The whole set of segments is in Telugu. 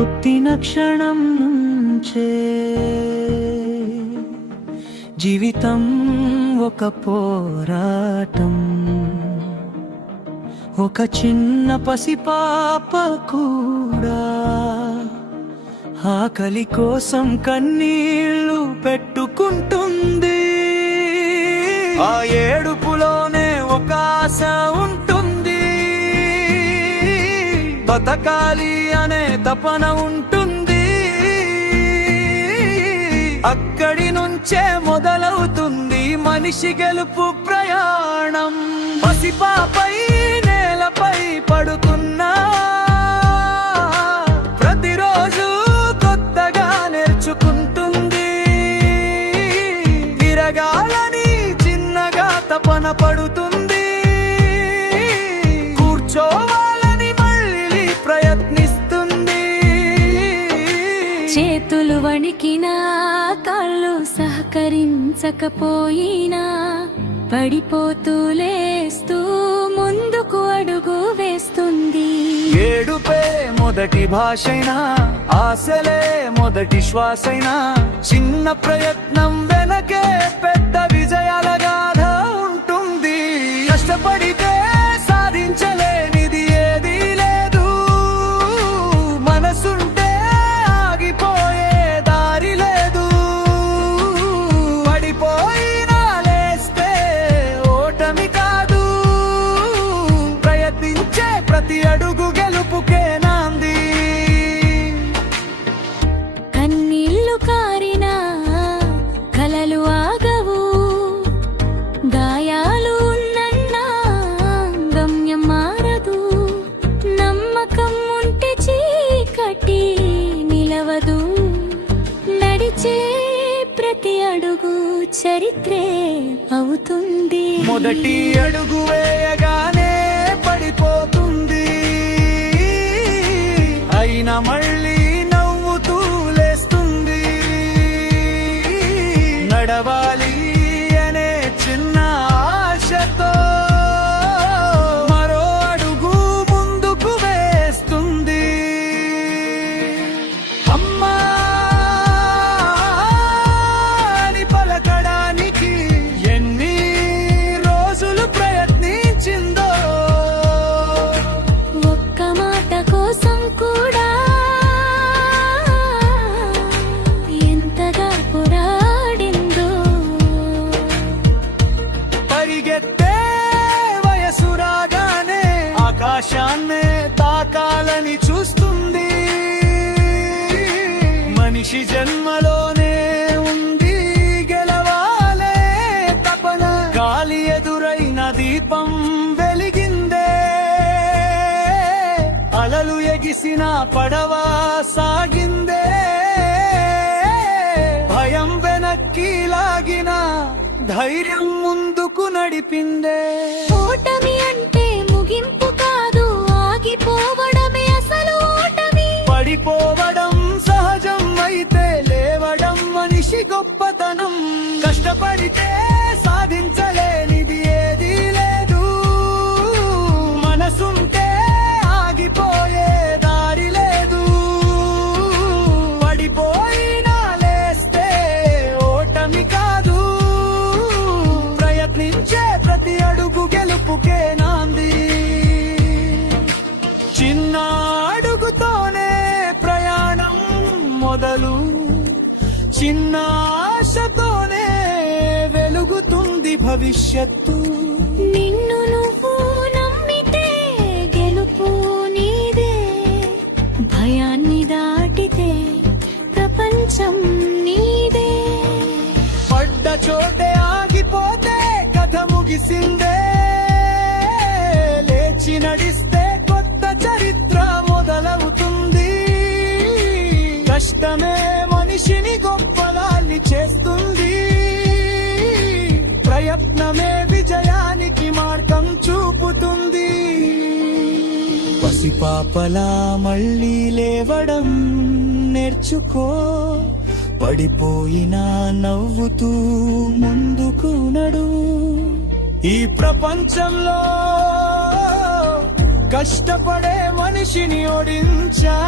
పుట్టిన క్షణం నుంచే జీవితం ఒక పోరాటం. ఒక చిన్న పసిపాప కూడా ఆకలి కోసం కన్నీళ్లు పెట్టుకుంటుంది. ఆ ఏడుపులోనే ఒక ఆశ ఉంటుంది, బతకాలి అనే తపన ఉంటుంది. అక్కడి నుంచే మొదలవుతుంది మనిషి గెలుపు ప్రయాణం. పసిపాపై నేలపై పడుకున్నా ప్రతిరోజు కొత్తగా నేర్చుకుంటుంది. తిరగాలని చిన్నగా తపన పడుతుంది, కూర్చోవాలని మళ్ళీ ప్రయత్నిస్తుంది. చేతులు వణికినా కాళ్ళు సహకరించకపోయినా పడిపోతూ లేస్తూ ముందుకు అడుగు వేస్తుంది. ఏడుపే మొదటి భాషైనా, ఆశలే మొదటి శ్వాసైనా, చిన్న ప్రయత్నం వెనకే పెద్ద విజయాల గాథ ఉంటుంది. కష్టపడితే సాధించలేనిది ఏదీ లేదు, మనసుంటే ఆగిపోయే దారి లేదు. పడిపోయినా లేస్తే ఓటమి కాదు, ప్రయత్నించే ప్రతి అడుగు గెలుపుకే నాంది. కన్నీళ్లు కారినా కలలు ఆగవు, గాయాలు ఉన్నన్నా గమ్యం మారదు. నమ్మకం ఉంటే చీకటి నిలవదు, నడిచే ప్రతి అడుగు చరిత్రే అవుతుంది. మొదటి అడుగు వేయగానే పడిపోతుంది, అయినా మళ్ళీ నవ్వుతూ లేస్తుంది. నడవాలి అనే చిన్న ఆశతో మరో అడుగు ముందుకు వేస్తుంది. అమ్మా అని పలకడానికి ఎన్ని రోజులు ప్రయత్నించిందో, ఒక్క మాట కోసం కూడా ఎంతగా పోరాడిందో. పరిగెత్తే వయసు రాగానే ఆకాశాన్నే తాకాలని చూస్తుంది. మనిషి జన్మలోనే ఉంది గెలవాలే తపన. గాలి ఎదురైన దీపం వెలిగిందే, అలలు ఎగిసిన పడవ సాగిందే. భయం వెనక్కి లాగిన ధైర్యం ముందుకు నడిపిందే. ఓటమి అంటే ముగింపు కాదు, ఆగిపోవడమే అసలు ఓటమి. పడిపోవడం సహజం అయితే లేవడం మనిషి గొప్పతనం. కష్టపడితే సాధించలేనిది ఏదీ లేదు, మనసుంటే ఆగిపోయే దారి లేదు. పడిపోయినా లేస్తే ఓటమి కాదు, ప్రయత్నించే ప్రతి అడుగు గెలుపుకే నాంది. చిన్న అడుగుతోనే ప్రయాణం మొదలు, చిన్న ఆశతోనే వెలుగుతుంది భవిష్యత్తు. నిన్ను నువ్వు నమ్మితే గెలుపు నీదే, భయాన్ని దాటితే ప్రపంచం నీదే. పడ్డ చోటే ఆగిపోతే కథ ముగిసిందే, లేచి నడిస్తే కొత్త చరిత్ర మొదలవుతుంది. కష్టమే మనిషిని గొప్పలాన్ని చేస్తుంది, ప్రయత్నమే విజయానికి మార్గం చూపుతుంది. పసిపాపలా మళ్ళీ లేవడం నేర్చుకో, పడిపోయినా నవ్వుతూ ముందుకు నడు. ఈ ప్రపంచంలో కష్టపడే మనిషిని ఓడించా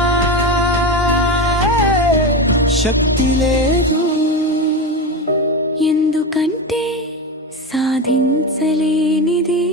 శక్తి లేదు. ఎందుకంటే సాధించలేనిది